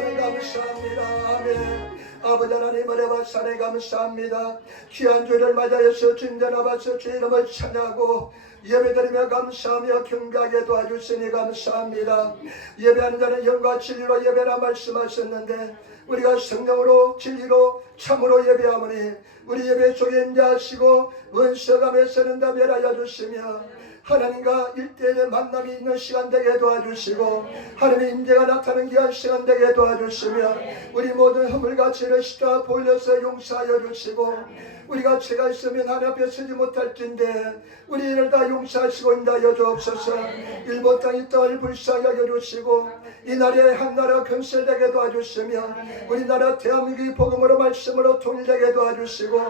하나님 감사합니다. 아멘. 아버지 하나님 은혜와 사랑에 감사합니다. 귀한 주를 맞이하여서 진전 앞에서 주의 이름을 찬양하고 예배드리며 감사하며 경배하게 도와주시니 감사합니다. 예배하는 자는 영과 진리로 예배라 말씀하셨는데 우리가 성령으로 진리로 참으로 예배하오니 우리 예배 속에 인자하시고 은서감에 서는다 멸하여 주시며 하나님과 일대일의 만남이 있는 시간 되게 도와주시고 하나님의 임재가 나타나는 귀한 시간 되게 도와주시며 우리 모든 허물과 죄를 씻어 보일러서 용서하여 주시고 우리가 죄가 있으면 하나님 앞에 서지 못할진데 우리 일을 다 용서하시고 인도하여 주옵소서. 일본 땅 이 땅을 불쌍히 여겨주시고 이 나라에 한 나라 건설되게 도와주시며 우리나라 대한민국이 복음으로 말씀으로 통일되게 도와주시고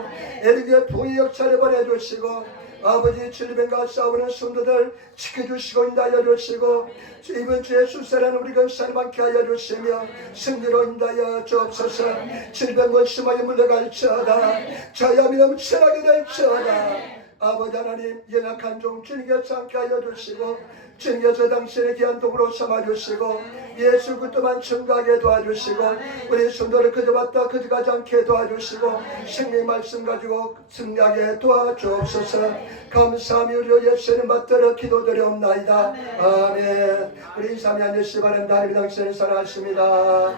에르기의 부흥의 역사를 보내주시고 아버지 질병과 싸우는 성도들 지켜주시고 인도하여 주시고 이번 주에 출세라는 우리 건사를 많게 하여 주시며 승리로 인도하여 주옵소서. 질병은 심하게 물러갈지어다. 자유함이 넘쳐나게 될지어다. 아버지 하나님 연약한 종 주님께서 함께 하여 주시고 주님께서 당신의 귀한 도구로 삼아주시고 예수 그리스도만 증거하게 도와주시고 우리 성도를 그저봤다 그저가지 않게 도와주시고 생명 말씀 가지고 승리하게 도와주옵소서. 감사하며 우리 예수님 받들어 기도드리옵나이다. 아멘. 우리 인사하며 앉으시기 바랍니다. 하나님 당신을 사랑하십니다.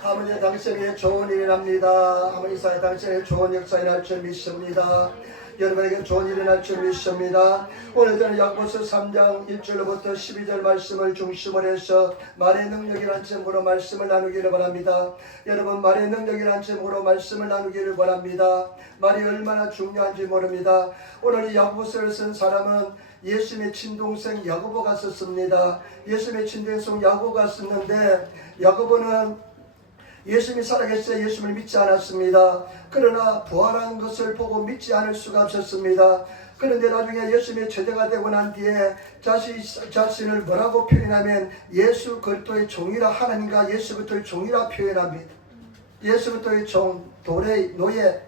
아버지 당신에게 좋은 일이 납니다. 아버지 사회 당신에게 좋은 역사가 날 줄 믿습니다. 여러분에게 좋은 일이 날 줄 믿습니다. 오늘 저는 야고보서 3장 1절로부터 12절 말씀을 중심으로 해서 말의 능력이라는 제목으로 말씀을 나누기를 바랍니다. 여러분 말의 능력이라는 제목으로 말씀을 나누기를 바랍니다. 말이 얼마나 중요한지 모릅니다. 오늘 이 야고보서를 쓴 사람은 예수님의 친동생 야고보가 썼습니다. 예수님의 친동생 야고보가 썼는데 야고보는 예수님이 살아계셔서 예수님을 믿지 않았습니다. 그러나 부활한 것을 보고 믿지 않을 수가 없었습니다. 그런데 나중에 예수님의 제자가 되고 난 뒤에 자신을 뭐라고 표현하면 예수 그리스도의 종이라 하나님과 예수 그리스도의 종이라 표현합니다. 예수 그리스도의 종, 노예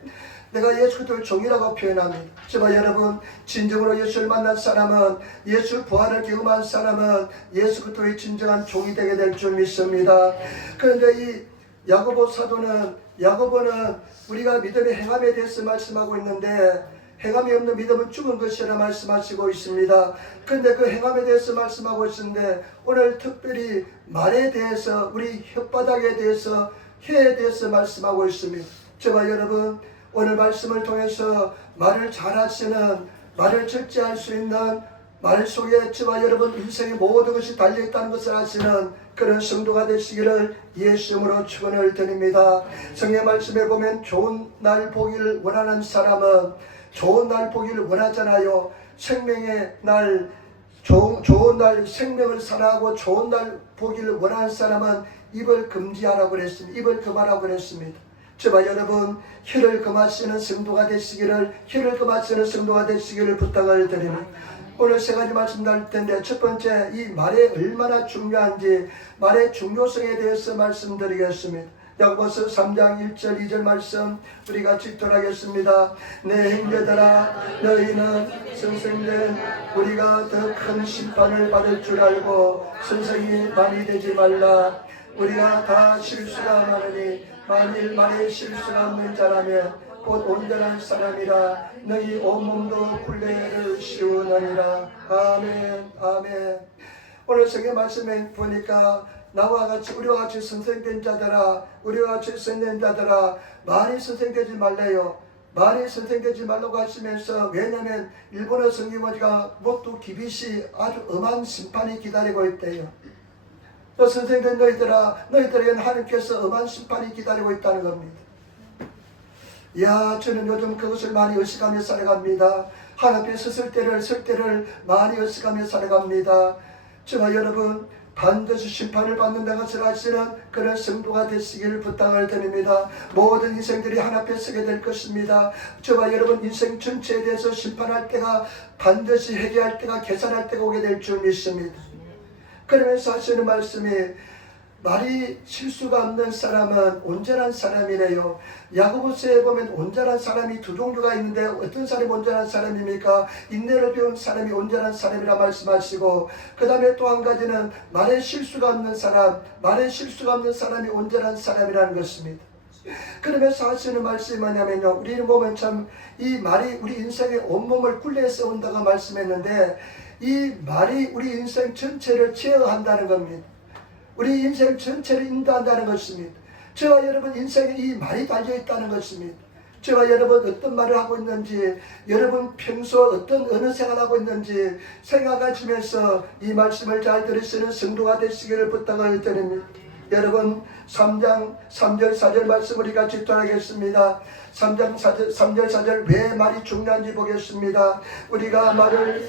내가 예수 그리스도의 종이라고 표현합니다. 저와 여러분 진정으로 예수를 만난 사람은 예수 부활을 경험한 사람은 예수 그리스도의 진정한 종이 되게 될 줄 믿습니다. 그런데 이 야고보는 우리가 믿음의 행함에 대해서 말씀하고 있는데 행함이 없는 믿음은 죽은 것이라 말씀하시고 있습니다. 그런데 그 행함에 대해서 말씀하고 있는데 오늘 특별히 말에 대해서 우리 혓바닥에 대해서 혀에 대해서 말씀하고 있습니다. 저와 여러분 오늘 말씀을 통해서 말을 잘하시는 말을 절제할 수 있는 말 속에 저와 여러분 인생의 모든 것이 달려있다는 것을 아시는 그런 성도가 되시기를 예수님으로 축원을 드립니다. 성경 말씀에 보면 좋은 날 보기를 원하는 사람은 좋은 날 보기를 원하잖아요. 생명의 날 좋은 날 생명을 살아가고 좋은 날 보기를 원하는 사람은 입을 금지하라고 그랬습니다. 입을 금하라고 그랬습니다. 저와 여러분 혀를 금하시는 성도가 되시기를 부탁을 드립니다. 오늘 세 가지 말씀 나눌 텐데 첫 번째 이 말이 얼마나 중요한지 말의 중요성에 대해서 말씀드리겠습니다. 야고보서 3장 1절 2절 말씀 우리 같이 읽도록하겠습니다. 내 형제들아 너희는 선생된 우리가 더 큰 심판을 받을 줄 알고 선생이 많이 되지 말라. 우리가 다 실수가 많으니 만일 말에 실수가 없는 자라면 곧 온전한 사람이라 너희 온몸도 굴레를 씌우느니라. 아멘 아멘. 오늘 성경 말씀에 보니까 나와 같이 우리와 같이 선생된 자들아 많이 선생되지 말래요. 많이 선생되지 말라고 하시면서 왜냐하면 일본어 성경어가 모두 기비시 아주 엄한 심판이 기다리고 있대요. 또 선생된 너희들에게는 하나님께서 엄한 심판이 기다리고 있다는 겁니다. 저는 요즘 그것을 많이 의식하며 살아갑니다. 하나님 앞에 설 때를 많이 의식하며 살아갑니다. 저와 여러분 반드시 심판을 받는다는 것을 아시는 그런 성도가 되시기를 부탁을 드립니다. 모든 인생들이 하나님 앞에 서게 될 것입니다. 저와 여러분 인생 전체에 대해서 심판할 때가 반드시 회개할 때가 계산할 때가 오게 될 줄 믿습니다. 그러면서 하시는 말씀이 말이 실수가 없는 사람은 온전한 사람이래요. 야고보서에 보면 온전한 사람이 두 종류가 있는데 어떤 사람이 온전한 사람입니까? 인내를 배운 사람이 온전한 사람이라 말씀하시고, 그 다음에 또 한 가지는 말에 실수가 없는 사람, 말에 실수가 없는 사람이 온전한 사람이라는 것입니다. 그러면서 하시는 말씀이 뭐냐면요, 우리는 보면 참 이 말이 우리 인생의 온몸을 굴레서 온다고 말씀했는데, 이 말이 우리 인생 전체를 제어한다는 겁니다. 우리 인생 전체를 인도한다는 것입니다. 저와 여러분 인생에 이 말이 달려있다는 것입니다. 저와 여러분 어떤 말을 하고 있는지, 여러분 평소 어느 생활하고 있는지 생각하시면서 이 말씀을 잘 들으시는 성도가 되시기를 부탁을 드립니다. 여러분 3장 3절 4절 말씀 우리 같이 따라하겠습니다. 3장 3절 4절 왜 말이 중요한지 보겠습니다. 우리가 말을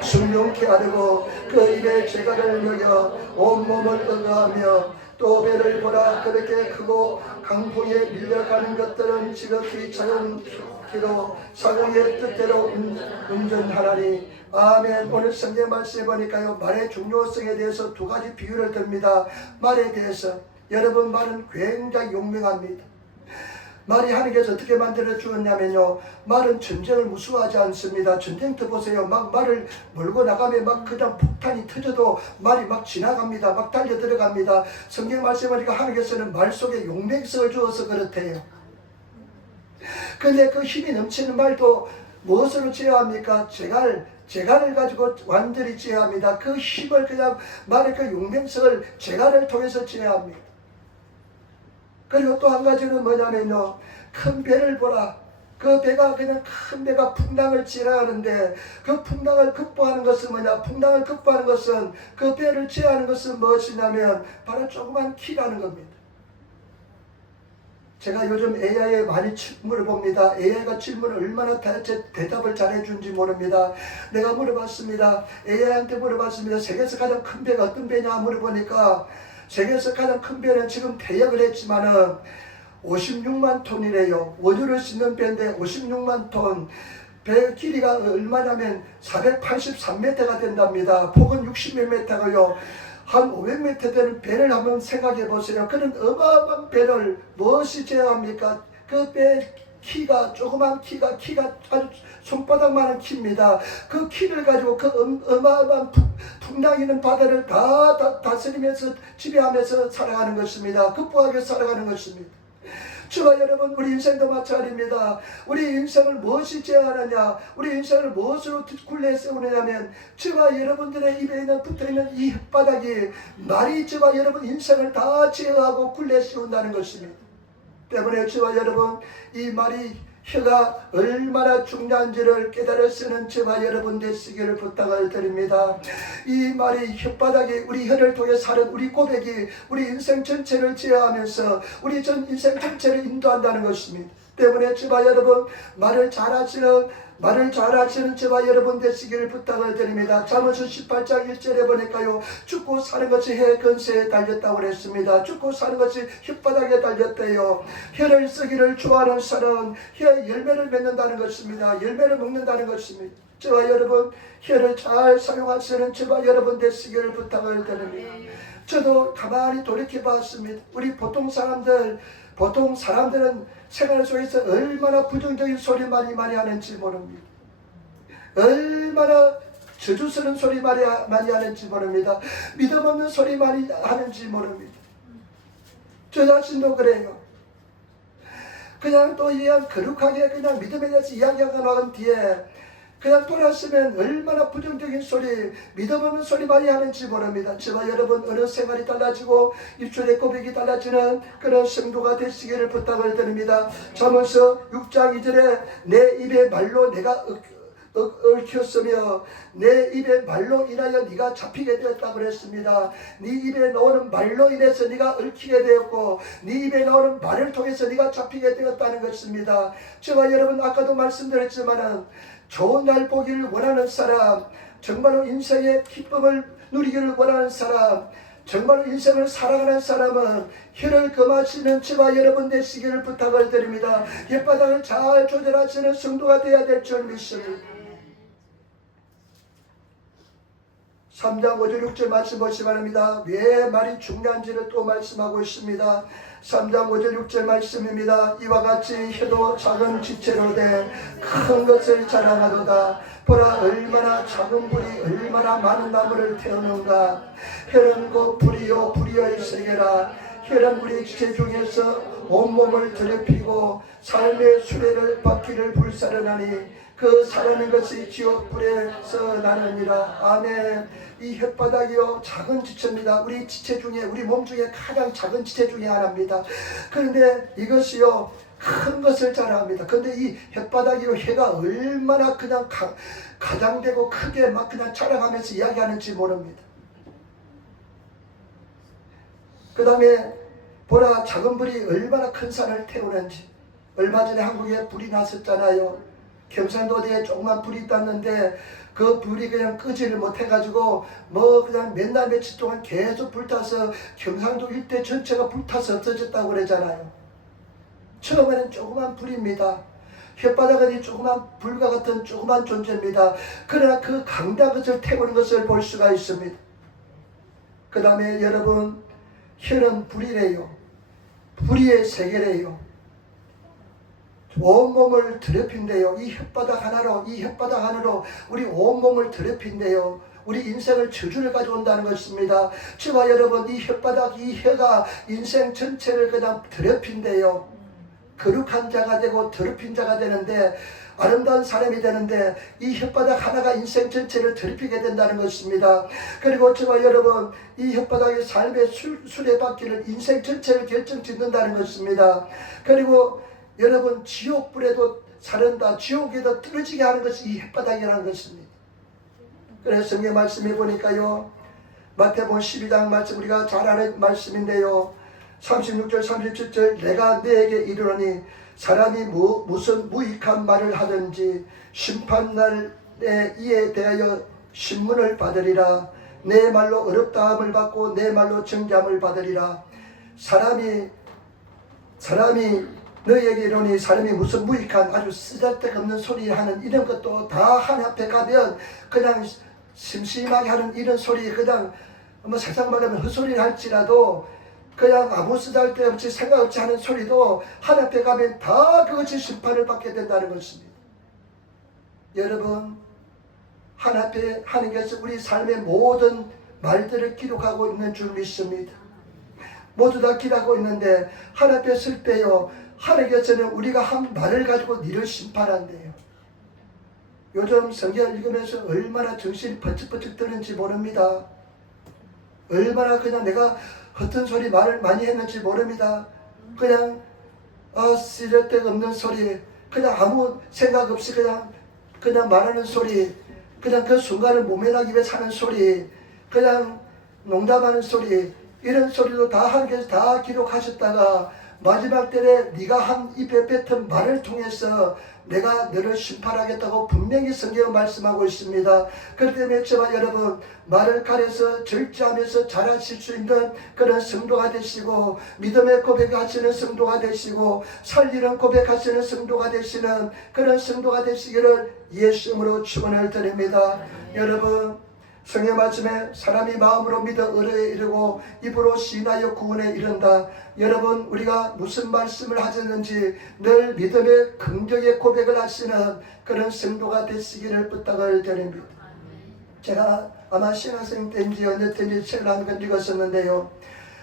순종케 하려고 그 입에 재갈을 먹여 온몸을 응하며 또 배를 보라. 그렇게 크고 강풍에 밀려가는 것들은 지극히 자연키로 사공의 뜻대로 운전하나니. 아멘. 오늘 성경 말씀해 보니까요, 말의 중요성에 대해서 두 가지 비유를 듭니다. 말에 대해서 여러분, 말은 굉장히 용맹합니다. 말이 하나님께서 어떻게 만들어 주었냐면요, 말은 전쟁을 무서워하지 않습니다. 전쟁터 보세요. 막 말을 몰고 나가면 막 그냥 폭탄이 터져도 말이 막 지나갑니다. 막 달려 들어갑니다. 성경 말씀하니까 하나님께서는 말 속에 용맹성을 주어서 그렇대요. 근데 그 힘이 넘치는 말도 무엇으로 제어합니까? 재갈을 가지고 완전히 제어합니다. 그 힘을 그냥 말의 그 용맹성을 재갈을 통해서 제어합니다. 그리고 또 한 가지는 뭐냐면요, 큰 배를 보라. 그 배가 그냥 큰 배가 풍랑을 지나가는데 그 풍랑을 극복하는 것은 뭐냐? 풍랑을 극복하는 것은, 그 배를 제어하는 것은 무엇이냐면 바로 조그만 키라는 겁니다. 제가 요즘 AI에 많이 질문을 봅니다. AI가 질문을 얼마나 대답을 잘해준지 모릅니다. 내가 물어봤습니다. AI한테 물어봤습니다. 세계에서 가장 큰 배가 어떤 배냐 물어보니까 세계에서 가장 큰 배는 지금 퇴역을 했지만은 56만 톤이래요. 원유를 싣는 배인데 56만 톤. 배 길이가 얼마냐면 483m가 된답니다. 폭은 60m고요. 한 500m 되는 배를 한번 생각해 보세요. 그런 어마어마한 배를 무엇이 제어합니까? 그 배 키가, 조그만 키가 아주 손바닥만한 키입니다. 그 키를 가지고 그 어마어마한 풍랑 있는 바다를 다 다스리면서 지배하면서 살아가는 것입니다. 극복하게 살아가는 것입니다. 저와 여러분, 우리 인생도 마찬가지입니다. 우리 인생을 무엇이 제어하느냐, 우리 인생을 무엇으로 굴레 세우느냐면 저와 여러분들의 입에 붙어있는 이 혓바닥이 말이 저와 여러분 인생을 다 제어하고 굴레 세운다는 것입니다. 때문에 저와 여러분, 이 말이, 혀가 얼마나 중요한지를 깨달아 쓰는 저와 여러분 되시기를 부탁을 드립니다. 이 말이, 혓바닥이 우리 혀를 통해 사는 우리 고백이 우리 인생 전체를 제어하면서 우리 전 인생 전체를 인도한다는 것입니다. 때문에 저와 여러분, 말을 잘하시는 저와 여러분 되시기를 부탁을 드립니다. 잠언서 18장 1절에 보니까요, 죽고 사는 것이 혀 근세에 달렸다고 그랬습니다. 죽고 사는 것이 혓바닥에 달렸대요. 혀를 쓰기를 좋아하는 사람은 혀의 열매를 맺는다는 것입니다. 열매를 먹는다는 것입니다. 저와 여러분, 혀를 잘 사용하시는 저와 여러분 되시기를 부탁을 드립니다. 저도 가만히 돌이켜 봤습니다. 우리 보통 사람들은 생활 속에서 얼마나 부정적인 소리 많이 하는지 모릅니다. 얼마나 저주스러운 소리 많이 하는지 모릅니다. 믿음 없는 소리 많이 하는지 모릅니다. 저 자신도 그래요. 그냥 또 그냥 거룩하게 그냥 믿음에 대해서 이야기하고 나간 뒤에 그냥 돌아서면 얼마나 부정적인 소리, 믿음 없는 소리 많이 하는지 모릅니다. 저와 여러분, 어느 생활이 달라지고 입술의 고백이 달라지는 그런 성도가 되시기를 부탁을 드립니다. 잠언서 6장 2절에 내 입의 말로 내가 얽혔으며 내 입의 말로 인하여 네가 잡히게 되었다고 그랬습니다. 네 입에 나오는 말로 인해서 네가 얽히게 되었고 네 입에 나오는 말을 통해서 네가 잡히게 되었다는 것입니다. 저와 여러분, 아까도 말씀드렸지만은 좋은 날 보기를 원하는 사람, 정말로 인생의 기쁨을 누리기를 원하는 사람, 정말로 인생을 사랑하는 사람은 혀를 금하시는 저와 여러분 되시기를 부탁을 드립니다. 혓바닥을 잘 조절하시는 성도가 되어야 될 줄 믿습니다. 3장 5절 6절 말씀 보시기 바랍니다. 왜 말이 중요한지를 또 말씀하고 있습니다. 3장 5절 6절 말씀입니다. 이와 같이 해도 작은 지체로 돼 큰 것을 자랑하도다. 보라 얼마나 작은 불이 얼마나 많은 나무를 태우는가. 혈은 곧 불이요 불이의 세계라. 혈은 우리 지체 중에서 온몸을 더럽히고 삶의 수레를 바퀴를 불사르나니 그 사라는 것이 지옥불에서 나느니라. 아멘. 이 혓바닥이요 작은 지체입니다. 우리 지체 중에 우리 몸 중에 가장 작은 지체 중에 하나입니다. 그런데 이것이요 큰 것을 자랑합니다. 그런데 이 혓바닥이요 혀가 얼마나 그냥 가장되고 크게 막 그냥 자랑하면서 이야기하는지 모릅니다. 그 다음에 보라 작은 불이 얼마나 큰 산을 태우는지. 얼마 전에 한국에 불이 났었잖아요. 경상도 어디에 조그만 불이 땄는데 그 불이 그냥 끄지를 못해가지고 뭐 그냥 몇 날 며칠 동안 계속 불타서 경상도 일대 전체가 불타서 없어졌다고 그러잖아요. 처음에는 조그만 불입니다. 혓바닥은 이 조그만 불과 같은 조그만 존재입니다. 그러나 그 강단 것을 태우는 것을 볼 수가 있습니다. 그 다음에 여러분 혀는 불이래요. 불의의 세계래요. 온몸을 더럽힌대요. 이 혓바닥 하나로 우리 온몸을 더럽힌대요. 우리 인생을 저주를 가져온다는 것입니다. 저와 여러분 이 혓바닥 이 혀가 인생 전체를 그냥 더럽힌대요. 거룩한 자가 되고 더럽힌 자가 되는데 아름다운 사람이 되는데 이 혓바닥 하나가 인생 전체를 더럽히게 된다는 것입니다. 그리고 저와 여러분 이 혓바닥의 삶의 수레바퀴를 인생 전체를 결정짓는다는 것입니다. 그리고 여러분 지옥불에도 사른다. 지옥에도 떨어지게 하는 것이 이 혓바닥이라는 것입니다. 그래서 성경 말씀해 보니까요. 마태복음 12장 말씀 우리가 잘 아는 말씀인데요. 36절 37절 내가 너에게 이르노니 사람이 무슨 무익한 말을 하든지 심판날에 이에 대하여 신문을 받으리라. 내 말로 어렵다함을 받고 내 말로 정죄함을 받으리라. 사람이 너에게 이르노니 사람이 무슨 무익한 아주 쓰잘데가 없는 소리 하는 이런 것도 다 하나님 앞에 가면 그냥 심심하게 하는 이런 소리 그냥 뭐 세상 말하면 헛소리를 할지라도 그냥 아무 쓰잘데없이 생각 없이 하는 소리도 하나님 앞에 가면 다 그것이 심판을 받게 된다는 것입니다. 여러분 하나님 앞에 하나님께서 우리 삶의 모든 말들을 기록하고 있는 줄 믿습니다. 모두 다 기록하고 있는데 하나님 앞에 쓸 때요 하나님께서는 우리가 한 말을 가지고 니를 심판한대요. 요즘 성경 읽으면서 얼마나 정신이 번쩍번쩍 드는지 모릅니다. 얼마나 그냥 내가 헛된 소리 말을 많이 했는지 모릅니다. 그냥 쓰잘데가 없는 소리 그냥 아무 생각 없이 그냥 말하는 소리 그냥 그 순간을 모면하기 위해 사는 소리 그냥 농담하는 소리 이런 소리도 다 하나님께서 다 기록하셨다가 마지막 때에 네가 한 입에 뱉은 말을 통해서 내가 너를 심판하겠다고 분명히 성경은 말씀하고 있습니다. 그렇기 때문에 저와 여러분 말을 가려서 절제하면서 잘하실 수 있는 그런 성도가 되시고 믿음의 고백하시는 성도가 되시고 살리는 고백하시는 성도가 되시는 그런 성도가 되시기를 예수 이름으로 축원을 드립니다. 여러분 성경 말씀에 사람이 마음으로 믿어 의에 이르고 입으로 시인하여 구원에 이른다. 여러분 우리가 무슨 말씀을 하셨는지 늘 믿음의 긍정의 고백을 하시는 그런 성도가 되시기를 부탁을 드립니다. 제가 아마 신학생 때인지 언제 때인지 책을 한 권 읽었었는데요.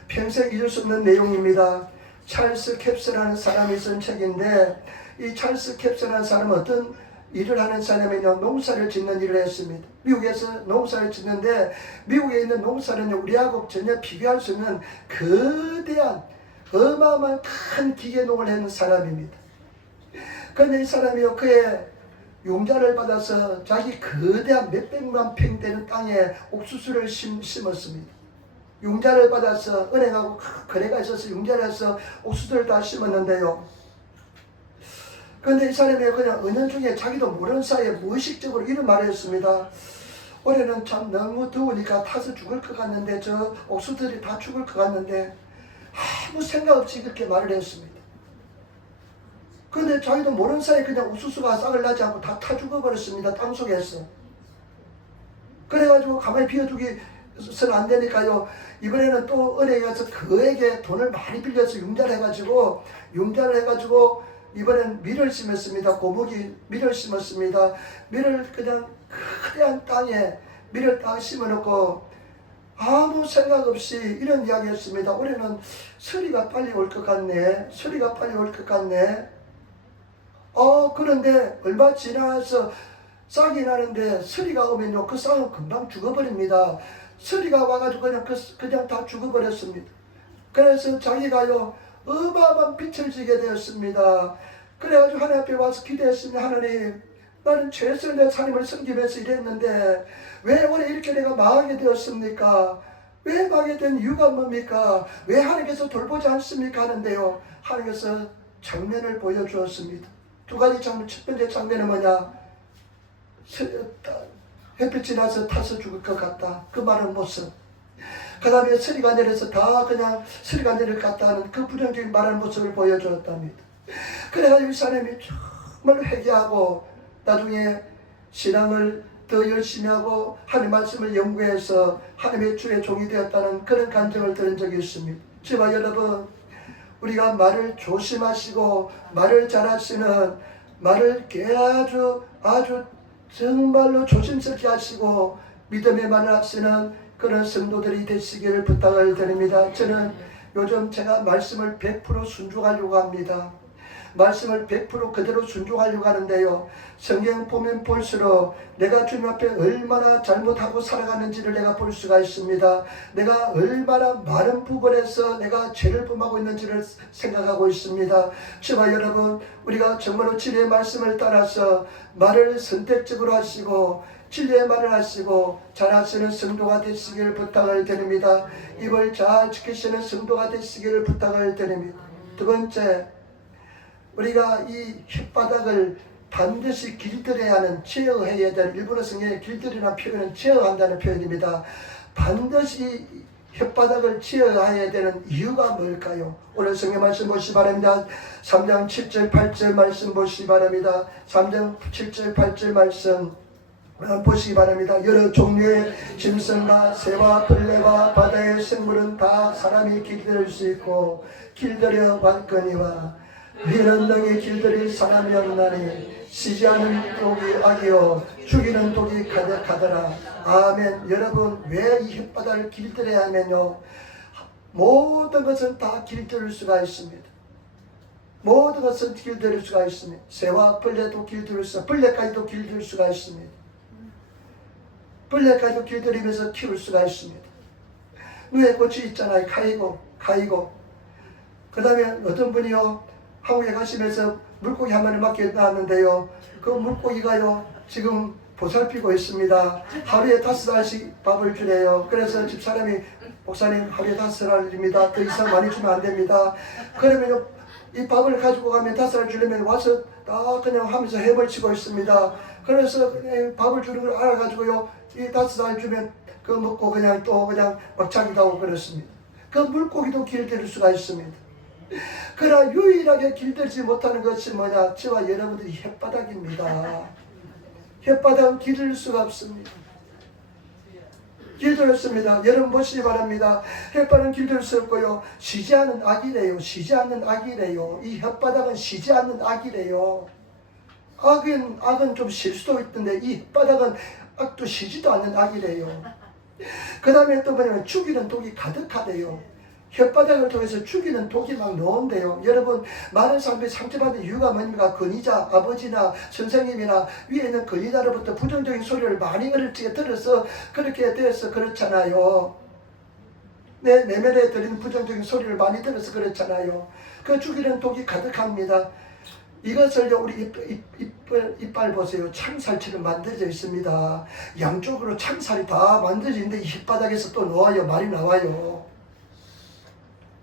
평생 잊을 수 없는 내용입니다. 찰스 캡스라는 사람이 쓴 책인데 이 찰스 캡스라는 사람은 어떤 일을 하는 사람이요 농사를 짓는 일을 했습니다. 미국에서 농사를 짓는데 미국에 있는 농사는 우리하고 전혀 비교할 수 없는 거대한 어마어마한 큰 기계농을 하는 사람입니다. 그런데 이 사람이요 그의 용자를 받아서 자기 거대한 몇백만 평 되는 땅에 옥수수를 심었습니다. 용자를 받아서 은행하고 거래가 있어서 용자를 해서 옥수수를 다 심었는데요. 그런데 이 사람이 그냥 은연중에 자기도 모르는 사이에 무의식적으로 이런 말을 했습니다. 올해는 참 너무 더우니까 타서 죽을 것 같는데 저 옥수수들이 다 죽을 것 같는데 아무 생각 없이 그렇게 말을 했습니다. 그런데 자기도 모르는 사이에 그냥 옥수수가 싹을 나지 않고 다 타 죽어버렸습니다. 땅속에서. 그래가지고 가만히 비워두기서는 안 되니까요. 이번에는 또 은행에 가서 그에게 돈을 많이 빌려서 융자를 해가지고 이번엔 밀을 심었습니다. 고목이 밀을 심었습니다. 밀을 그냥 거대한 땅에 밀을 딱 심어놓고 아무 생각 없이 이런 이야기했습니다. 올해는 서리가 빨리 올 것 같네. 서리가 빨리 올 것 같네. 그런데 얼마 지나서 싹이 나는데 서리가 오면요, 그 싹은 금방 죽어버립니다. 서리가 와가지고 그냥 다 죽어버렸습니다. 그래서 자기가요, 어마어마한 빛을 지게 되었습니다. 그래가지고 하나님 앞에 와서 기도했습니다. 하나님, 나는 최선을 내 하나님을 섬기면서 일했는데 왜 올해 이렇게 내가 망하게 되었습니까? 왜 망하게 된 이유가 뭡니까? 왜 하나님께서 돌보지 않습니까? 하는데요, 하나님께서 장면을 보여주었습니다. 두 가지 장면. 첫 번째 장면은 뭐냐? 햇빛이 나서 타서 죽을 것 같다. 그 말은 모습. 그 다음에 서리가 내려서 다 그냥 서리가 내릴 것 같다는 그 부정적인 말하는 모습을 보여주었답니다. 그래가지고 이 사람이 정말 회개하고 나중에 신앙을 더 열심히 하고 하나님 말씀을 연구해서 하나님의 주의 종이 되었다는 그런 간증을 들은 적이 있습니다. 저와 여러분, 우리가 말을 조심하시고 말을 잘하시는, 말을 아주 정말로 조심스럽게 하시고 믿음의 말을 하시는 그런 성도들이 되시기를 부탁을 드립니다. 저는 요즘 제가 말씀을 100% 순종하려고 합니다. 말씀을 100% 그대로 순종하려고 하는데요, 성경 보면 볼수록 내가 주님 앞에 얼마나 잘못하고 살아가는지를 내가 볼 수가 있습니다. 내가 얼마나 많은 부분에서 내가 죄를 범하고 있는지를 생각하고 있습니다. 저와 여러분, 우리가 정말로 진리의 말씀을 따라서 말을 선택적으로 하시고 진리의 말을 하시고 잘하시는 성도가 되시기를 부탁을 드립니다. 입을 잘 지키시는 성도가 되시기를 부탁을 드립니다. 두 번째, 우리가 이 혓바닥을 반드시 길들여야 하는, 제어해야 될, 일본어 성경의 길들이라는 표현은 제어한다는 표현입니다. 반드시 혓바닥을 제어해야 되는 이유가 뭘까요? 오늘 성경 말씀 보시기 바랍니다. 3장 7절 8절 말씀 보시기 바랍니다. 3장 7절 8절 말씀 보시기 바랍니다. 여러 종류의 짐승과 새와 벌레와 바다의 생물은 다 사람이 길들일 수 있고 길들여 왔거니와 이는 능히 길들일 사람이 없나니 쉬지 않는 독이 악이요 죽이는 독이 가득하더라. 아멘. 여러분, 왜 이 혓바닥을 길들여야 하면요, 모든 것은 다 길들일 수가 있습니다. 모든 것은 길들일 수가 있습니다. 새와 벌레도 길들일 수가, 벌레까지도 길들일 수가 있습니다. 벌레까지도 길들이면서 키울 수가 있습니다. 누에 꽃이 있잖아요. 가이고. 그 다음에 어떤 분이요, 한국에 가시면서 물고기 한 마리 맡겨 놨는데요, 그 물고기가요 지금 보살피고 있습니다. 하루에 5알씩 밥을 주래요. 그래서 집사람이, 목사님 하루에 5알입니다. 더 이상 많이 주면 안 됩니다. 그러면 이 밥을 가지고 가면 5알 주려면 와서 다 그냥 하면서 해벌 치고 있습니다. 그래서 그냥 밥을 주는 걸 알아가지고요, 이 5알 주면 그거 먹고 그냥 또 그냥 막 자기도 하고 그렇습니다. 그 물고기도 길들일 수가 있습니다. 그러나 유일하게 길들지 못하는 것이 뭐냐? 저와 여러분들이 혓바닥입니다. 혓바닥은 길들 수가 없습니다. 길들었습니다. 여러분 보시기 바랍니다. 혓바닥은 길들 수 없고요, 쉬지 않는 악이래요. 쉬지 않는 악이래요. 이 혓바닥은 쉬지 않는 악이래요. 악은 좀 쉴 수도 있던데 이 혓바닥은 악도 쉬지도 않는 악이래요. 그 다음에 또 뭐냐면 죽이는 독이 가득하대요. 혓바닥을 통해서 죽이는 독이 막 나온대요. 여러분, 많은 사람들이 상처받는 이유가 뭡니까? 권위자, 아버지나 선생님이나 위에 있는 권위자로부터 부정적인 소리를 많이 들어서 그렇게 돼서 그렇잖아요. 내 내면에 들리는 부정적인 소리를 많이 들어서 그렇잖아요. 그 죽이는 독이 가득합니다. 이것을 우리 이빨 보세요. 창살처럼 만들어져 있습니다. 양쪽으로 창살이 다 만들어져 있는데 이 혓바닥에서 또 나와요. 말이 나와요.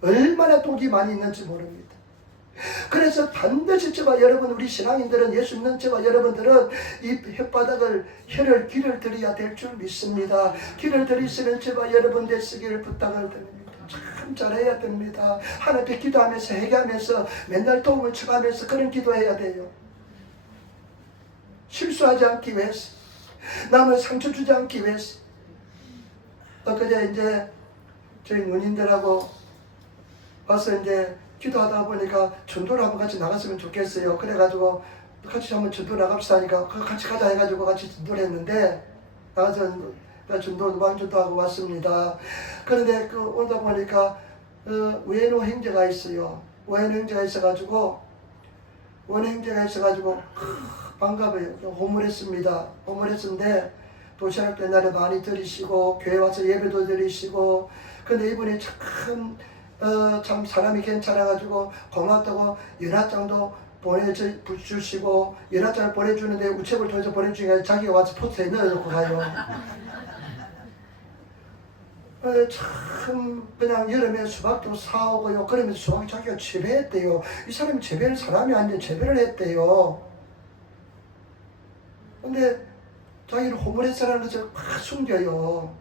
얼마나 독이 많이 있는지 모릅니다. 그래서 반드시 저와 여러분, 우리 신앙인들은, 예수 믿는 저와 여러분들은 이 혓바닥을, 길을 들여야 될 줄 믿습니다. 길을 들이시는 저와 여러분 되시기를 부탁을 드립니다. 참 잘해야 됩니다. 하나님 앞에 기도하면서, 회개하면서, 맨날 도움을 청하면서 그런 기도해야 돼요. 실수하지 않기 위해서. 남을 상처 주지 않기 위해서. 엊그제 이제 저희 누님들하고 와서 이제 기도하다 보니까 전도를 한번 같이 나갔으면 좋겠어요. 그래가지고 같이 한번 전도 나갑시다 하니까 같이 가자 해가지고 같이 전도를 했는데 나가서 전도 무방전도 하고 왔습니다. 그런데 오다 보니까 외노 형제가 있어요. 외노 형제가 있어가지고 반가워요. 호물했습니다. 호물했는데 도시락 옛날에 많이 드리시고 교회 와서 예배도 드리시고 근데 이분이 참 사람이 괜찮아가지고 고맙다고 연합장도 보내주시고 연합장을 보내주는데 우체국을 통해서 보내주니까 자기가 와서 포스트에 넣어놓고 가요. 참 그냥 여름에 수박도 사오고요. 그러면서 수박 자기가 재배했대요. 이 사람이 재배를 사람이 아닌데 재배를 했대요. 근데 자기는 호물했어라는 것을 막 숨겨요.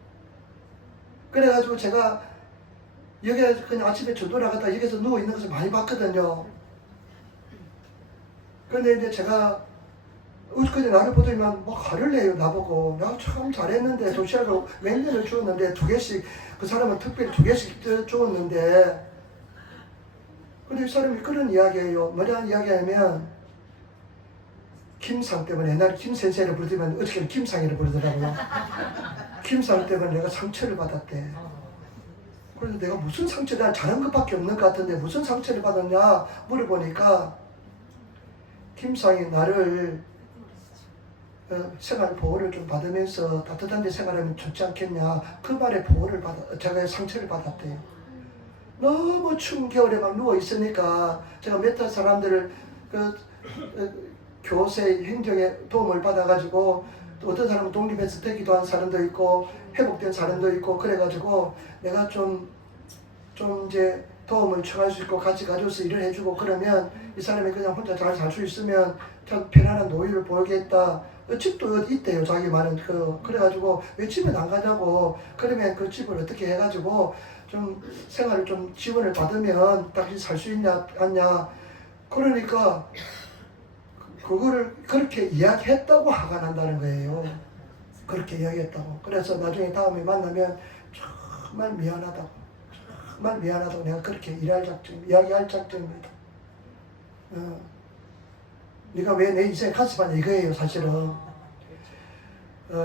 그래가지고 제가 여기에 그냥 아침에 전도 나갔다 여기서 누워있는 것을 많이 봤거든요. 근데 이제 제가 어저께 나를 보더니만 막 화를 내요. 나보고 내가 참 잘했는데 도시락을 몇 년을 주었는데 2개씩 그 사람은 특별히 2개씩 주었는데 근데 이 사람이 그런 이야기예요. 뭐라는 이야기하면 김상 때문에 옛날에 김센세를 부르더니만 어저께는 김상이를 부르더라고요. 김상 때문에 내가 상처를 받았대. 그래서 내가 무슨 상처를 잘한 것밖에 없는 것 같은데 무슨 상처를 받았냐 물어보니까 김상이 나를 생활 보호를 좀 받으면서 따뜻한 데 생활하면 좋지 않겠냐 그 말에 보호를 제가 상처를 받았대요. 너무 추운 겨울에 막 누워 있으니까 제가 몇 달 사람들을 교세 행정에 도움을 받아가지고 또 어떤 사람은 독립해서 되기도 한 사람도 있고 회복된 사람도 있고 그래가지고 내가 좀 이제 도움을 청할 수 있고 같이 가져서 일을 해주고 그러면 이 사람이 그냥 혼자 잘 살 수 있으면 참 편안한 노후를 보이겠다. 집도 어디 있대요. 자기 말은 그래가지고 왜 집은 안 가냐고. 그러면 그 집을 어떻게 해가지고 좀 생활을 좀 지원을 받으면 다시 살 수 있냐 않냐. 그러니까 그거를 그렇게 이야기했다고 화가 난다는 거예요. 그렇게 이야기했다고. 그래서 나중에 다음에 만나면 정말 미안하다고. 정말 미안하다고 내가 그렇게 이야기할 작정입니다. 네가 왜 내 인생에 간섭하냐 이거예요 사실은.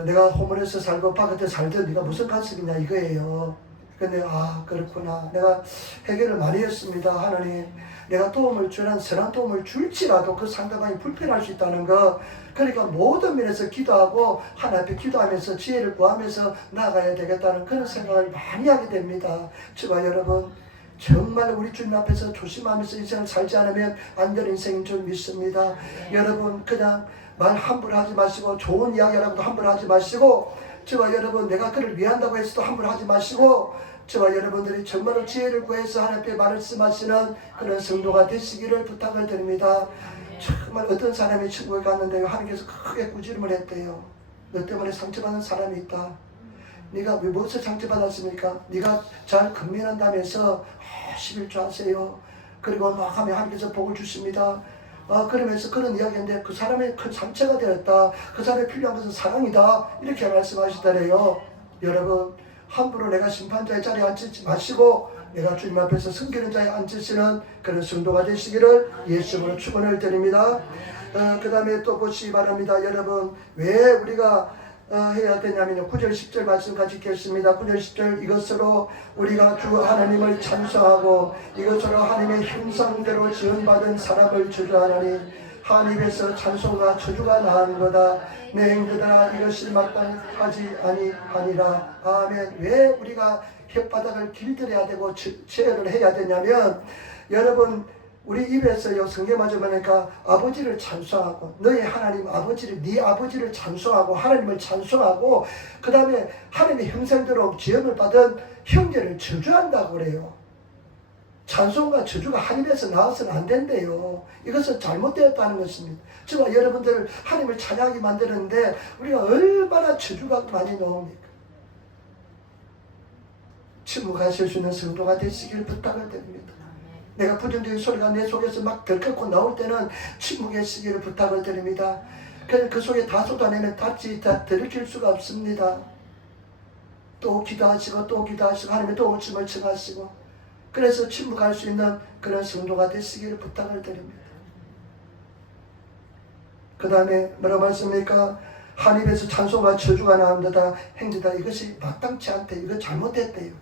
내가 호물에서 살고 바깥에 살든 네가 무슨 간섭이냐 이거예요. 근데 그렇구나. 내가 해결을 많이 했습니다. 하나님 내가 도움을 주는 선한 도움을 줄지라도 그 상대방이 불편할 수 있다는 거. 그러니까 모든 면에서 기도하고 하나님 앞에 기도하면서 지혜를 구하면서 나아가야 되겠다는 그런 생각을 많이 하게 됩니다. 저와 여러분 정말 우리 주님 앞에서 조심하면서 인생을 살지 않으면 안 되는 인생인 줄 믿습니다. 여러분 그냥 말 함부로 하지 마시고 좋은 이야기라고도 함부로 하지 마시고 저와 여러분 내가 그를 위한다고 해서도 함부로 하지 마시고 저와 여러분들이 정말로 지혜를 구해서 하나님께 말씀하시는 그런 성도가 되시기를 부탁을 드립니다. 정말 어떤 사람이 천국에 갔는데 하나님께서 크게 꾸지름을 했대요. 너 때문에 상처받는 사람이 있다. 네가 왜 무엇을 상처받았습니까? 네가 잘 근면한다면서 11조 하세요. 그리고 막 하면 하나님께서 복을 주십니다. 그러면서 그런 이야기인데 그 사람의 큰 상처가 되었다. 그 사람의 필요한 것은 사랑이다. 이렇게 말씀하시더래요. 여러분 함부로 내가 심판자의 자리에 앉지 마시고 내가 주님 앞에서 섬기는 자에 앉으시는 그런 성도가 되시기를 예수님으로 축원을 드립니다. 그 다음에 또 보시기 바랍니다. 여러분 왜 우리가 해야 되냐면요. 9절 10절 말씀 같이 읽겠습니다. 9절 10절 이것으로 우리가 주 하나님을 찬송하고 이것으로 하나님의 형상대로 지은받은 사람을 저주하나니 하나님에서 찬송과 저주가 나은 거다. 내 형제들아 이것이 마땅하지 아니하니라. 아멘. 왜 우리가 혓바닥을 길들여야 되고 제어를 해야 되냐면 여러분 우리 입에서요 성경 맞아 보니까 아버지를 찬송하고 너의 하나님 아버지를 네 아버지를 찬송하고 하나님을 찬송하고 그 다음에 하나님의 형상대로 지음을 받은 형제를 저주한다고 그래요. 찬송과 저주가 하늘에서 나와서는 안 된대요. 이것은 잘못되었다는 것입니다. 저와 여러분들을 하나님을 찬양하게 만드는데 우리가 얼마나 저주가 많이 나옵니까? 침묵하실 수 있는 성도가 되시길 부탁을 드립니다. 내가 부정적인 소리가 내 속에서 막 들끓고 나올 때는 침묵하시기를 부탁을 드립니다. 그냥 그 속에 다 쏟아내면 다 들이킬 수가 없습니다. 또 기도하시고 또 기도하시고 하나님의 또 오침을 청하시고, 그래서 침묵할 수 있는 그런 성도가 되시기를 부탁을 드립니다. 그 다음에 뭐라고 말씀입니까? 한 입에서 찬송과 저주가 나온다다 행진다. 이것이 마땅치 않대. 이거 잘못됐대요.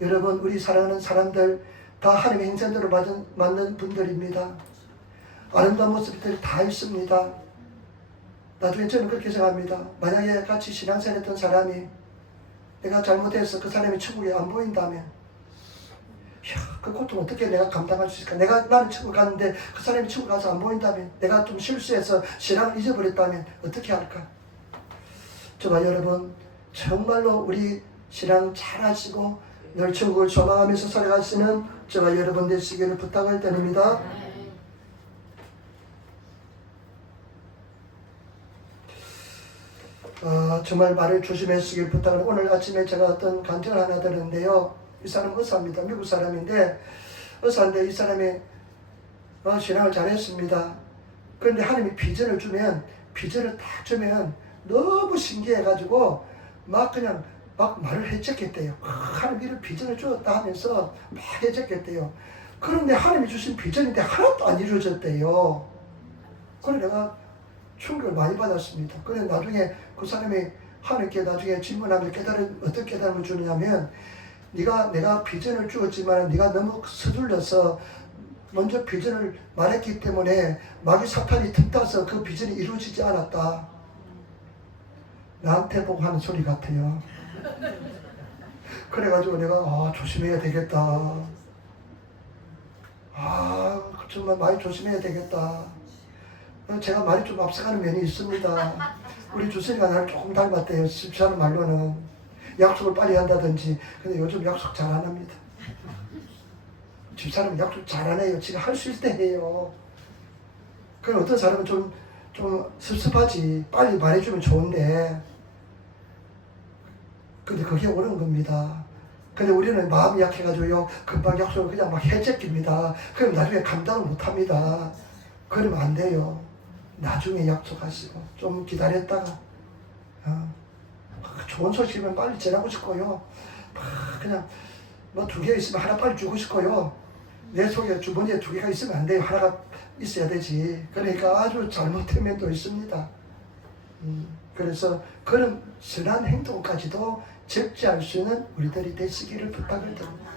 여러분, 우리 사랑하는 사람들 다 하나님의 행선대로 맞는 분들입니다. 아름다운 모습들이 다 있습니다. 나중에 저는 그렇게 생각합니다. 만약에 같이 신앙생활 했던 사람이 내가 잘못해서 그 사람이 천국에 안 보인다면, 그 고통 어떻게 내가 감당할 수 있을까? 나는 천국 갔는데 그 사람이 천국 가서 안 보인다면, 내가 좀 실수해서 신앙을 잊어버렸다면 어떻게 할까? 저와 여러분, 정말로 우리 신앙 잘 하시고 늘 천국을 소망하면서 살아가시는 저와 여러분 되시기를 부탁을 드립니다. 정말 말을 조심하시길 부탁을. 오늘 아침에 제가 어떤 간증을 하나 들었는데요. 이 사람은 의사입니다. 미국 사람인데, 의사인데 이 사람이 신앙을 잘했습니다. 그런데 하나님이 비전을 딱 주면 너무 신기해가지고 막 말을 해적겠대요. 하나님 이런 비전을 주었다 하면서 막 해적겠대요. 그런데 하나님이 주신 비전인데 하나도 안 이루어졌대요. 그래서 내가 충격을 많이 받았습니다. 그래서 나중에 그 사람이 하나님께 나중에 질문하면 어떤 깨달음을 주느냐면, 내가 비전을 주었지만 네가 너무 서둘러서 먼저 비전을 말했기 때문에 마귀 사탄이 틈타서 그 비전이 이루어지지 않았다. 나한테 보고 하는 소리 같아요. 그래가지고 내가 조심해야 되겠다. 정말 많이 조심해야 되겠다. 제가 말이 좀 앞서가는 면이 있습니다. 우리 주선이가 나를 조금 닮았대요. 집사람 말로는 약속을 빨리 한다든지. 근데 요즘 약속 잘 안 합니다. 집사람은 약속 잘 안 해요. 지가 할 수 있을 때 해요. 그럼 어떤 사람은 좀 섭섭하지. 빨리 말해주면 좋은데, 근데 그게 옳은 겁니다. 근데 우리는 마음이 약해가지고요, 금방 약속을 그냥 막 해제깁니다. 그럼 나중에 감당을 못합니다. 그러면 안 돼요. 나중에 약속하시고 좀 기다렸다가 좋은 소식이면 빨리 전하고 싶고요. 그냥 뭐 2개 있으면 하나 빨리 주고 싶고요. 내 속에 주머니에 2개가 있으면 안 돼요. 하나가 있어야 되지. 그러니까 아주 잘못된 면도 있습니다. 그래서 그런 선한 행동까지도 절제할 수 있는 우리들이 되시기를 부탁을 드립니다.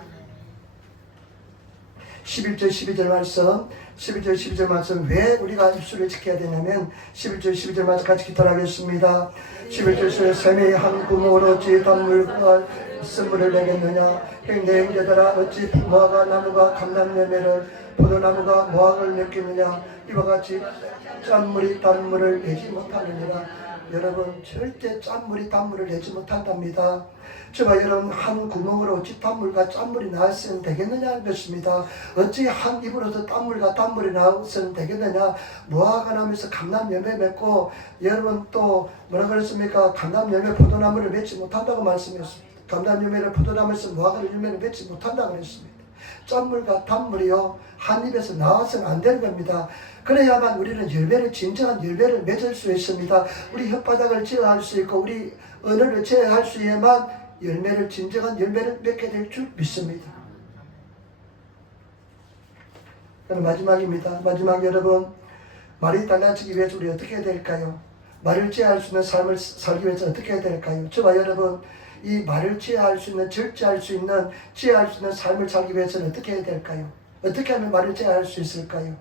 11절 12절 말씀, 11절 12절 말씀, 왜 우리가 입술을 지켜야 되냐면 11절 12절 말씀 같이 기도하겠습니다. 11절 12절 샘의 한 구멍으로 어찌 단물과 쓴물을 내겠느냐. 내 형제들아 어찌 무화과 나무가 감람열매를, 포도나무가 무화과를 맺겠느냐. 이와 같이 짠물이 단물을 내지 못하느니라. 여러분, 절대 짠물이 단물을 내지 못한답니다. 저와 여러분, 한 구멍으로 어찌 단물과 짠물이 나왔으면 되겠느냐는 것입니다. 어찌 한 입으로도 짠물과 단물이 나왔으면 되겠느냐. 무화과 나무에서 감람열매 맺고, 여러분 또 뭐라 그랬습니까? 감람열매 포도나무를 맺지 못한다고 말씀했습니다. 감람열매를 포도나무에서 무화과 열매를 맺지 못한다고 그랬습니다. 짠물과 단물이요, 한 입에서 나와서는 안 되는 겁니다. 그래야만 우리는 진정한 열매를 맺을 수 있습니다. 우리 혓바닥을 제어할 수 있고 우리 언어를 제어할 수 있어야만 진정한 열매를 맺게 될 줄 믿습니다. 그럼 마지막입니다. 마지막 여러분, 말이 달라지기 위해서 우리 어떻게 해야 될까요? 말을 제어할 수 있는 삶을 살기 위해서 어떻게 해야 될까요? 저와 여러분, 이 말을 제어할 수 있는 삶을 살기 위해서는 어떻게 해야 될까요? 어떻게 하면 말을 제어할 수 있을까요?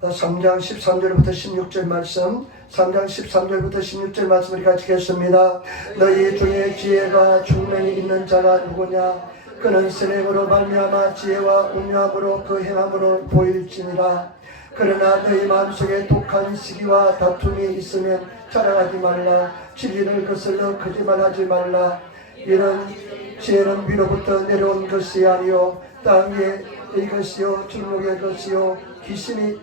3장 13절부터 16절 말씀, 3장 13절부터 16절 말씀을 같이 읽겠습니다. 너희 중에 지혜가 충만히 있는 자가 누구냐? 그는 선행으로 말미암아 지혜와 음유함으로 그 행함으로 보일지니라. 그러나 너희 마음속에 독한 시기와 다툼이 있으면 자랑하지 말라. 진리를 거슬러 거짓말하지 말라. 이런 지혜는 위로부터 내려온 것이 아니요 땅 위의 것이요 중목의 것이요 귀신의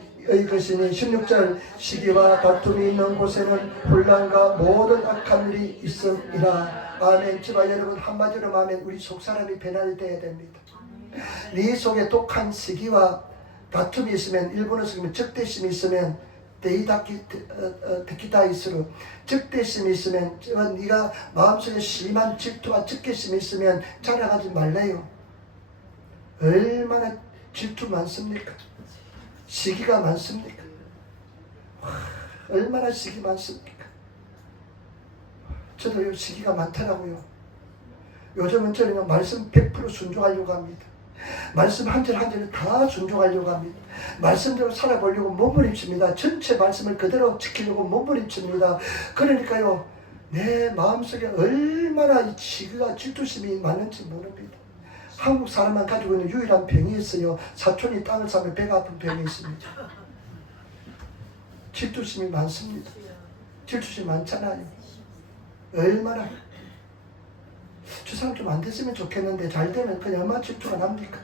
것이니. 16절 시기와 다툼이 있는 곳에는 혼란과 모든 악한 일이 있음이라. 아멘. 제발 여러분 한마디로 하면 우리 속사람이 변화되어야 됩니다. 네 속에 독한 시기와 다툼이 있으면 일본어 쓰면 적대심이 있으면 데키다이스로 적대심이 있으면 네가 마음속에 심한 질투와 적개심이 있으면 자랑하지 말래요. 얼마나 질투 많습니까? 시기가 많습니까? 얼마나 시기 많습니까? 저도요 시기가 많더라고요. 요즘은 저는 말씀 100% 순종하려고 합니다. 말씀 한 절 한 절을 다 순종하려고 합니다. 말씀대로 살아보려고 몸부림칩니다. 전체 말씀을 그대로 지키려고 몸부림칩니다. 그러니까요 내 마음속에 얼마나 이 시기가 질투심이 많은지 모릅니다. 한국 사람만 가지고 있는 유일한 병이 있어요. 사촌이 땅을 사면 배가 아픈 병이 있습니다. 질투심이 많습니다. 질투심이 많잖아요. 얼마나 저 사람 좀 안 됐으면 좋겠는데 잘 되면 그냥 얼마나 질투가 납니까?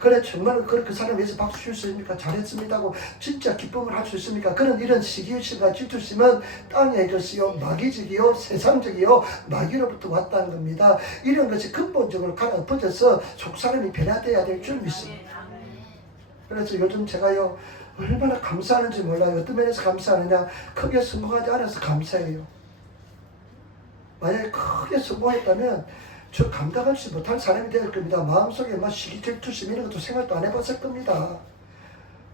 그래 정말 그 사람 위해서 박수 칠 수 있습니까? 잘했습니다 하고 진짜 기쁨을 할 수 있습니까? 그런 이런 시기심과 질투심은 땅의 것이요 마귀적이요 세상적이요 마귀로부터 왔다는 겁니다. 이런 것이 근본적으로 갈아엎어져서 속사람이 변화되어야 될 줄 믿습니다. 그래서 요즘 제가요 얼마나 감사하는지 몰라요. 어떤 면에서 감사하느냐, 크게 성공하지 않아서 감사해요. 만약에 크게 성공했다면 저 감당하지 못할 사람이 될 겁니다. 마음속에 막 시기 질투심 이런 것도 생각도 안 해봤을 겁니다.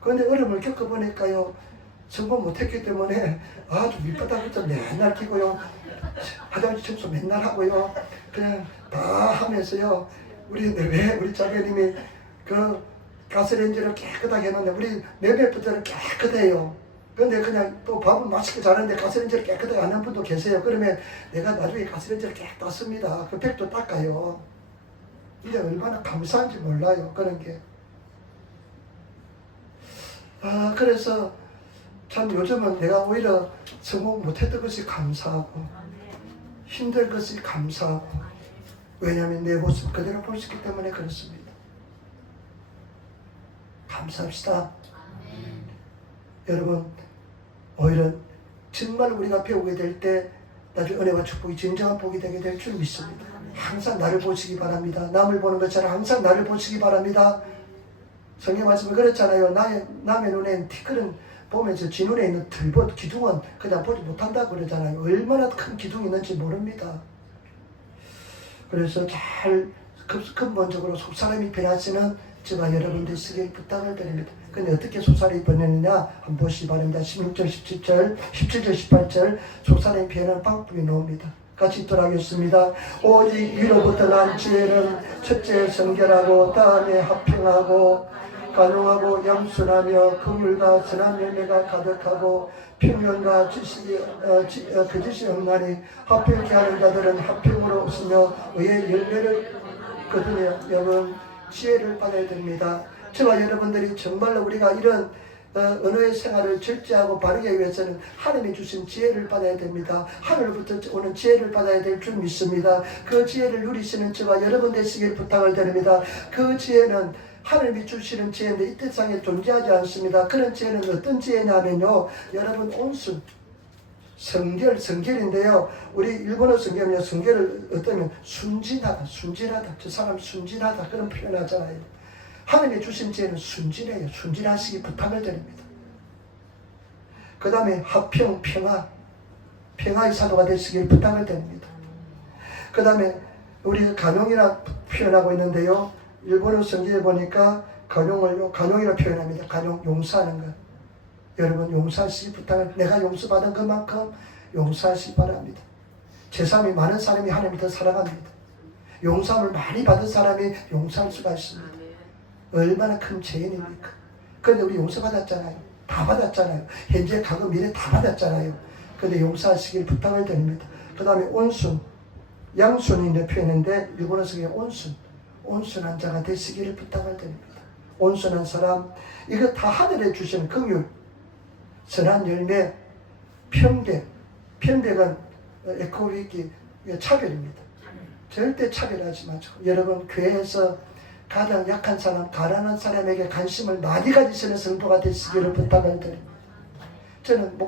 그런데 어려움을 겪어보니까요 성공 못했기 때문에 아주 밑바닥부터 맨날 끼고요 화장실 청소 맨날 하고요 그냥 다 하면서요 우리 자매님이 그 가스레인지를 깨끗하게 해놓는데 우리 매매부터는 깨끗해요. 그런데 그냥 또 밥은 맛있게 잘하는데 가스레인지를 깨끗하게 안 하는 분도 계세요. 그러면 내가 나중에 가스레인지를 깨끗 닦습니다. 그 팩도 닦아요. 이제 얼마나 감사한지 몰라요. 그런 게. 그래서 참 요즘은 내가 오히려 성공 못했던 것이 감사하고 힘들 것이 감사하고 왜냐하면 내 모습 그대로 볼 수 있기 때문에 그렇습니다. 감사합시다. 여러분 오히려 정말 우리가 배우게 될 때 나중에 은혜와 축복이 진정한 복이 되게 될 줄 믿습니다. 항상 나를 보시기 바랍니다. 남을 보는 것처럼 항상 나를 보시기 바랍니다. 성경 말씀에 그렇잖아요. 남의 눈엔 티끌은 보면서 지 눈에 있는 들보 기둥은 그냥 보지 못한다고 그러잖아요. 얼마나 큰 기둥이 있는지 모릅니다. 그래서 잘 근본적으로 속사람이 변하시는 제가 여러분들 쓰길 부탁을 드립니다. 근데 어떻게 속사람이 변했느냐 한번 보시기 바랍니다. 16절, 17절, 18절 속사람이 변하는 방법이 나옵니다. 같이 읽도록하겠습니다. 오직 위로부터 난 지혜는 첫째 성결하고 다음에 합평하고 간용하고 양순하며 긍휼과 선한 열매가 가득하고 평면과 지식이 거짓이 없나니 합평케 하는 자들은 합평으로 없으며 의의 열매를 거두며 여러분 지혜를 받아야 됩니다. 저와 여러분들이 정말로 우리가 이런 언어의 생활을 절제하고 바르게 위해서는 하나님이 주신 지혜를 받아야 됩니다. 하늘로부터 오는 지혜를 받아야 될 줄 믿습니다. 그 지혜를 누리시는 저와 여러분 되시길 부탁을 드립니다. 그 지혜는 하나님이 주시는 지혜인데 이 세상에 존재하지 않습니다. 그런 지혜는 어떤 지혜냐면요 여러분 온순 성결인데요. 우리 일본어 성경은요 성결을 어떠면 순진하다 저 사람 순진하다 그런 표현하잖아요. 하나님이 주신 지혜는 순진해요. 순진하시기 부탁을 드립니다. 그 다음에 합평, 평화의 사도가 되시길 부탁을 드립니다. 그 다음에 우리 간용이라 표현하고 있는데요. 일본어 성경에 보니까 간용이라 표현합니다. 간용, 용서하는 것. 여러분 용서하시기 부탁을 내가 용서받은 것만큼 용서하시기 바랍니다. 제3이 많은 사람이 하나님을 더 사랑합니다. 용서함을 많이 받은 사람이 용서할 수가 있습니다. 얼마나 큰 죄인입니까? 그런데 우리 용서받았잖아요. 다 받았잖아요. 현재, 과거, 미래 다 받았잖아요. 그런데 용서하시길 부탁을 드립니다. 그 다음에 온순, 양순이 표현인데 일본어 성경에 온순한 자가 되시기를 부탁을 드립니다. 온순한 사람, 이거 다 하늘에 주시는 긍휼, 선한 열매, 편백은 에코위기 차별입니다. 절대 차별하지 마시고 여러분 교회에서 가장 약한 사람, 가난한 사람에게 관심을 많이 가지시는 성도가 되시기를 부탁을 드립니다. 저는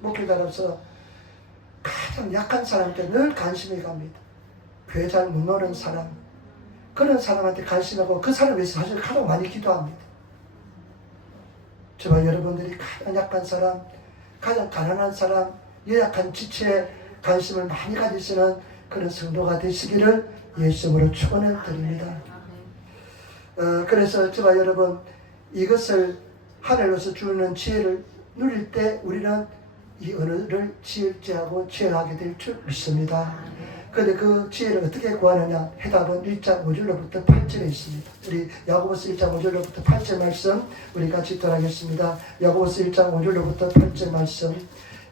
목회자로서 가장 약한 사람한테 늘 관심이 갑니다. 교회 잘 못 오는 사람, 그런 사람한테 관심하고 그 사람을 위해서 사실 가장 많이 기도합니다. 저와 여러분들이 가장 약한 사람, 가장 가난한 사람, 연약한 지체에 관심을 많이 가지시는 그런 성도가 되시기를 예수님으로 축원을 드립니다. 그래서 저와 여러분, 이것을 하늘로서 주는 지혜를 누릴 때 우리는 이 언어를 지혜하고 취하게 될 줄 믿습니다. 그런데 그 지혜를 어떻게 구하느냐? 해답은 1장 5절로부터 8절에 있습니다. 우리 야고보서 1장 5절로부터 8절 말씀 우리 같이 읽도록하겠습니다. 야고보서 1장 5절로부터 8절 말씀,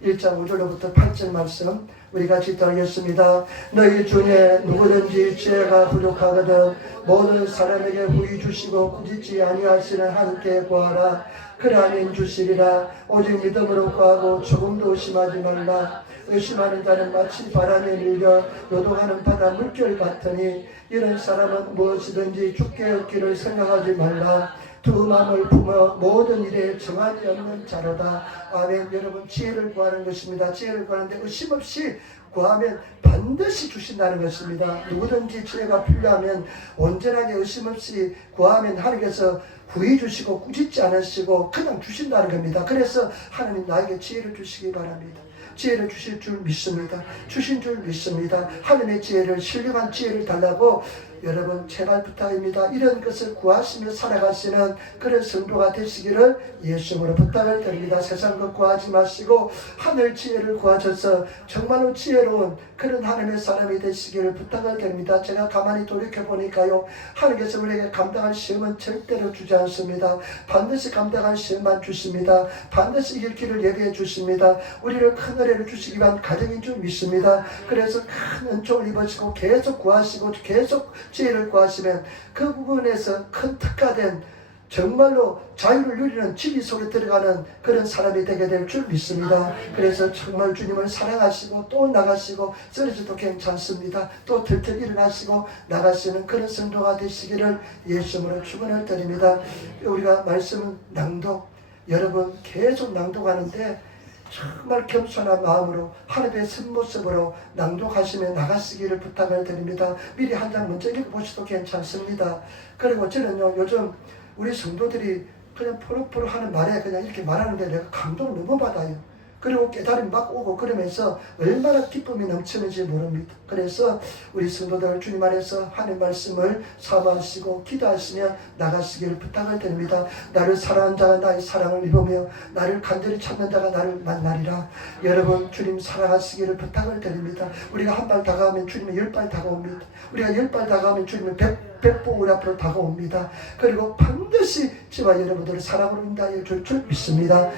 1장 5절로부터 8절 말씀 우리 같이 읽도록하겠습니다. 너희 중에 누구든지 지혜가 부족하거든 모든 사람에게 후히 주시고 꾸짖지 아니하시는 하나님께 구하라. 그러하면 주시리라. 오직 믿음으로 구하고 조금도 의심하지 말라. 의심하는 자는 마치 바람에 밀려 요동하는 바다 물결 같으니 이런 사람은 무엇이든지 죽게 얻기를 생각하지 말라. 두 마음을 품어 모든 일에 정한이 없는 자로다. 아멘. 여러분, 지혜를 구하는 것입니다. 지혜를 구하는데 의심 없이 구하면 반드시 주신다는 것입니다. 누구든지 지혜가 필요하면 온전하게 의심 없이 구하면 하나님께서 후히 주시고 꾸짖지 않으시고 그냥 주신다는 겁니다. 그래서 하나님 나에게 지혜를 주시기 바랍니다. 지혜를 주실 줄 믿습니다. 주신 줄 믿습니다. 하나님의 지혜를, 신령한 지혜를 달라고 여러분 제발 부탁입니다. 이런 것을 구하시며 살아가시는 그런 성도가 되시기를 예수님으로 부탁을 드립니다. 세상 것 구하지 마시고 하늘 지혜를 구하셔서 정말로 지혜로운 그런 하나님의 사람이 되시기를 부탁을 드립니다. 제가 가만히 돌이켜보니까요, 하나님께서 우리에게 감당할 시험은 절대로 주지 않습니다. 반드시 감당할 시험만 주십니다. 반드시 이길 길을 예비해 주십니다. 우리를 큰 은혜를 주시기 위한 가정인 줄 믿습니다. 그래서 큰 은총을 입으시고 계속 구하시고 계속 지혜를 구하시면 그 부분에서 큰 특화된 정말로 자유를 누리는 진리 속에 들어가는 그런 사람이 되게 될 줄 믿습니다. 그래서 정말 주님을 사랑하시고 또 나가시고 쓰러져도 괜찮습니다. 또 들들 일어나시고 나가시는 그런 성도가 되시기를 예수님으로 축원을 드립니다. 우리가 말씀 낭독, 여러분 계속 낭독하는데 정말 겸손한 마음으로 하나님의 선모습으로 낭독하시며 나가시기를 부탁을 드립니다. 미리 한 장 먼저 읽어보셔도 괜찮습니다. 그리고 저는요, 요즘 우리 성도들이 그냥 포로포로 하는 말에 그냥 이렇게 말하는데 내가 감동을 너무 받아요. 그리고 깨달음이 막 오고 그러면서 얼마나 기쁨이 넘치는지 모릅니다. 그래서 우리 성도들 주님 안에서 하나님 말씀을 사모하시고 기도하시며 나가시기를 부탁을 드립니다. 나를 사랑하는 자가 나의 사랑을 입으며 나를 간절히 찾는 자가 나를 만나리라. 여러분, 주님 사랑하시기를 부탁을 드립니다. 우리가 한 발 다가오면 주님이 10발 다가옵니다. 우리가 10발 다가오면 주님이 100보 우리 앞으로 다가옵니다. 그리고 반드시 저와 여러분들을 사랑으로 인도하여 줄 줄 믿습니다.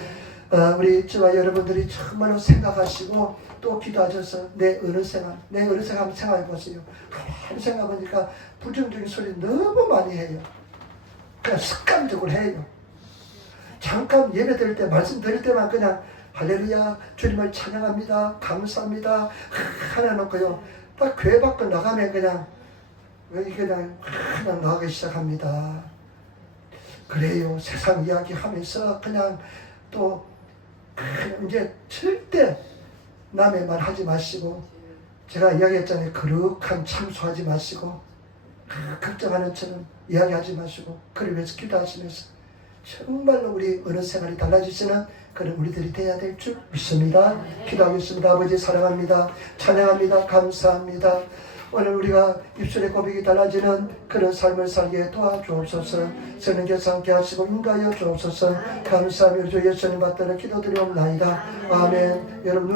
우리 저와 여러분들이 정말로 생각하시고 또 기도하셔서 내 어느 생활 한번 생각해 보세요. 가만히 생각해보니까 부정적인 소리 너무 많이 해요. 그냥 습관적으로 해요. 잠깐 예배 드릴 때, 말씀 드릴 때만 그냥 할렐루야, 주님을 찬양합니다, 감사합니다 하나 놓고요, 딱 교회 밖을 나가면 그냥 나가기 시작합니다. 그래요. 세상 이야기 하면서 그냥 또 이제 절대 남의 말 하지 마시고, 제가 이야기했잖아요. 거룩한 참소하지 마시고, 걱정하는 처럼 이야기하지 마시고, 그를 위해서 기도하시면서 정말로 우리 어느 생활이 달라지시는 그런 우리들이 되어야 될 줄 믿습니다. 기도하겠습니다. 아버지 사랑합니다. 찬양합니다. 감사합니다. 오늘 우리가 입술의 고백이 달라지는 그런 삶을 살게 도와주옵소서. 성령께서 함께 하시고 인도하여 주옵소서. 감사하며 주 예수님 받들어 기도드리옵나이다. 아멘. 여러분